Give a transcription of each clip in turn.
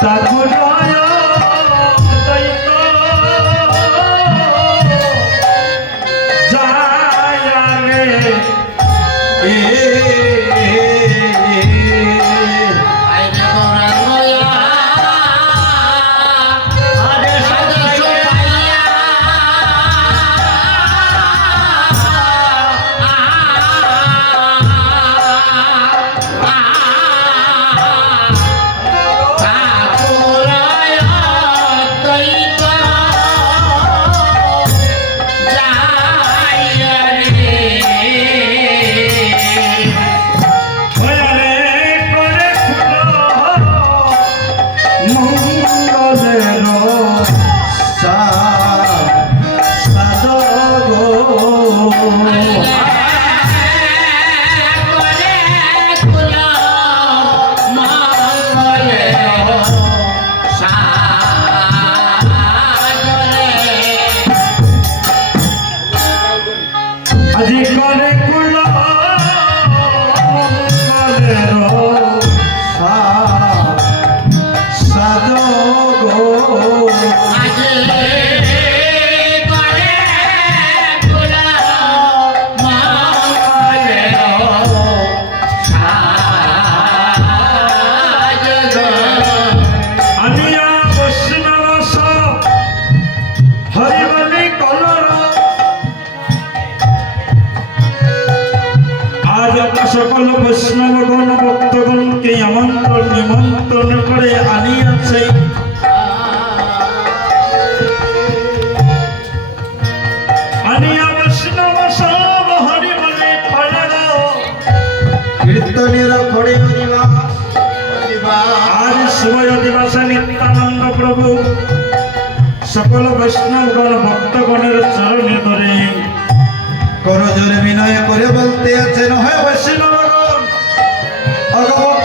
সাধু অগভক্তগণ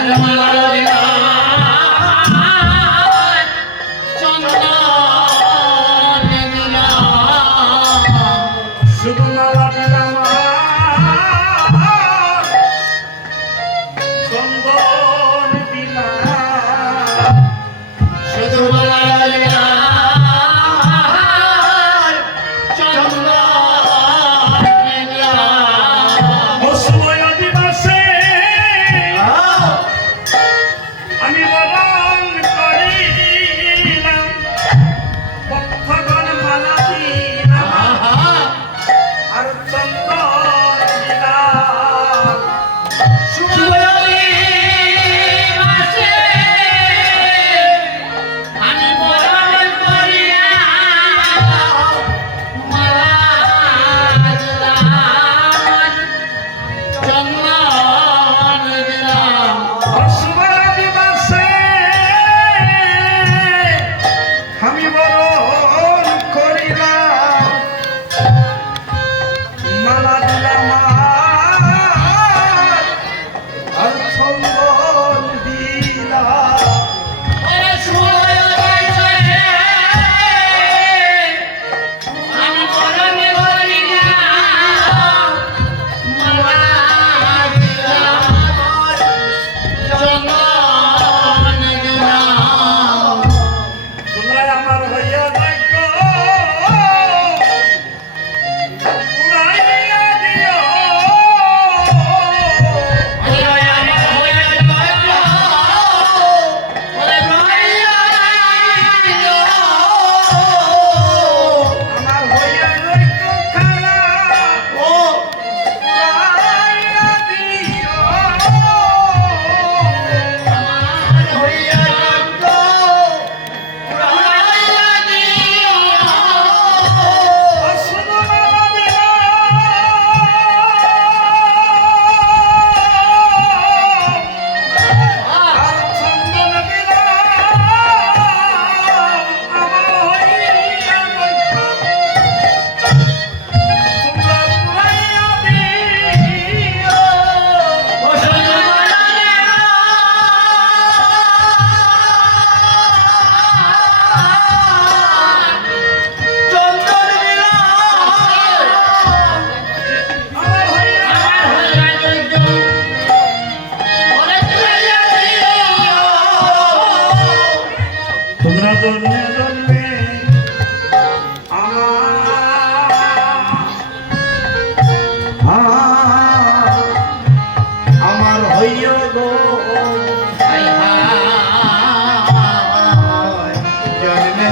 ഫലമാകാതെ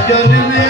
gönlüme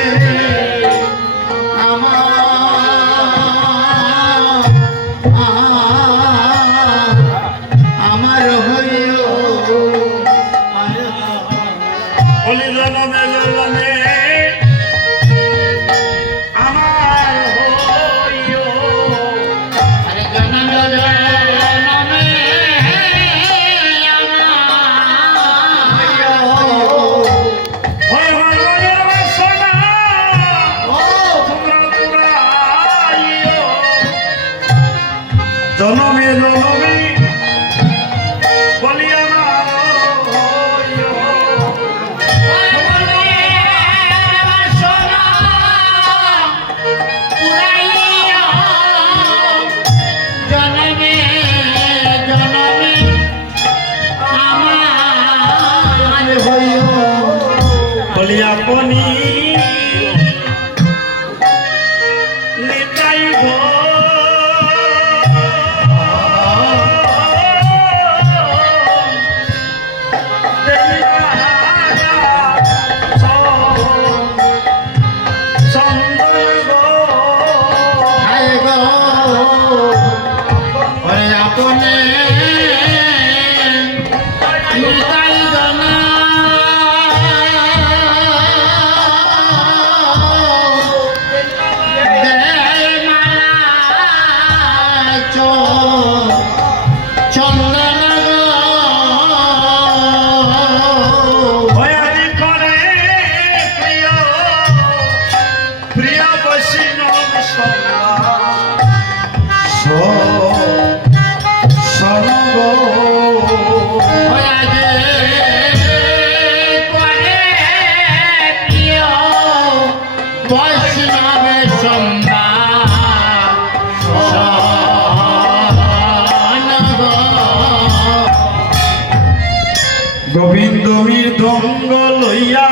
গোবিন্দ মৃদঙ্গ লইয়া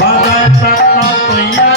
বাজায় টাকা তৈয়া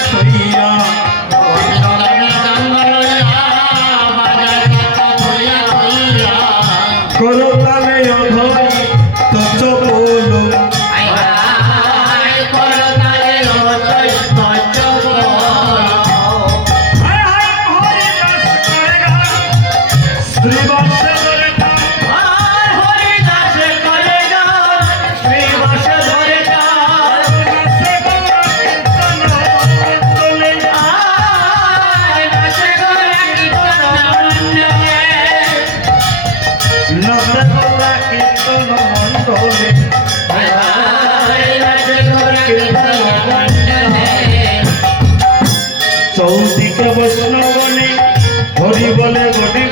বৈষ্ণবনে হরি বলে গটি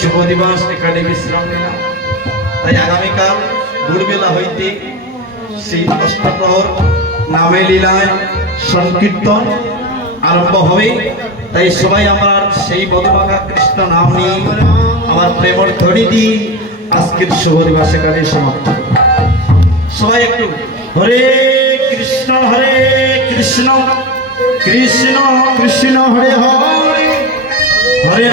শুভ দিবস এখানে বিশ্রাম নিলাম তাই আগামীকাল ভোরবেলা হইতে সেই অষ্টপ্রহর নামে লীলায় সংকীর্তন আরম্ভ হবে। তাই সবাই আমার সেই মধুমাখা কৃষ্ণ নাম নিয়ে আমার প্রেমর ধ্বনি দিয়ে আজকের শুভ দিবস এখানে সমাপ্ত সবাই একটু, হরে কৃষ্ণ হরে কৃষ্ণ কৃষ্ণ কৃষ্ণ, হরে হরে হরে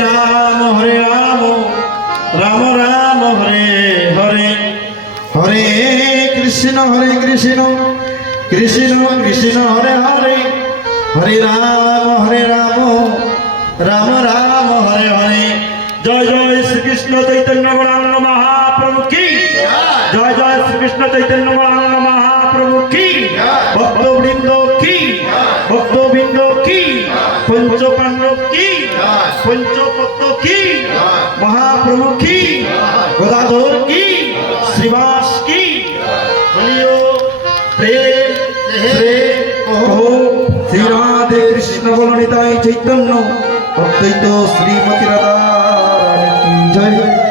কৃষ্ণ হরে কৃষ্ণ কৃষ্ণ কৃষ্ণ হরে হরে হরে রাম হরে রাম রাম রাম, হরে হরে। জয় জয় শ্রীকৃষ্ণ চৈতন্য গৌরাঙ্গ মহাপ্রভু কি? জয় জয় শ্রীকৃষ্ণ চৈতন্য গৌরাঙ্গ মহাপ্রভু কি? ভক্তবৃন্দ কি? ভক্তবৃন্দ কি? পঞ্চ পাণ্ডব কি? পঞ্চপত্র কি? মহাপ্রভু কি? গদাধর কি? শ্রীবাস কি? শ্রী রাধে কৃষ্ণ বলনিতাই চৈতন্য অদ্বৈত শ্রীমতী রাধা জয়।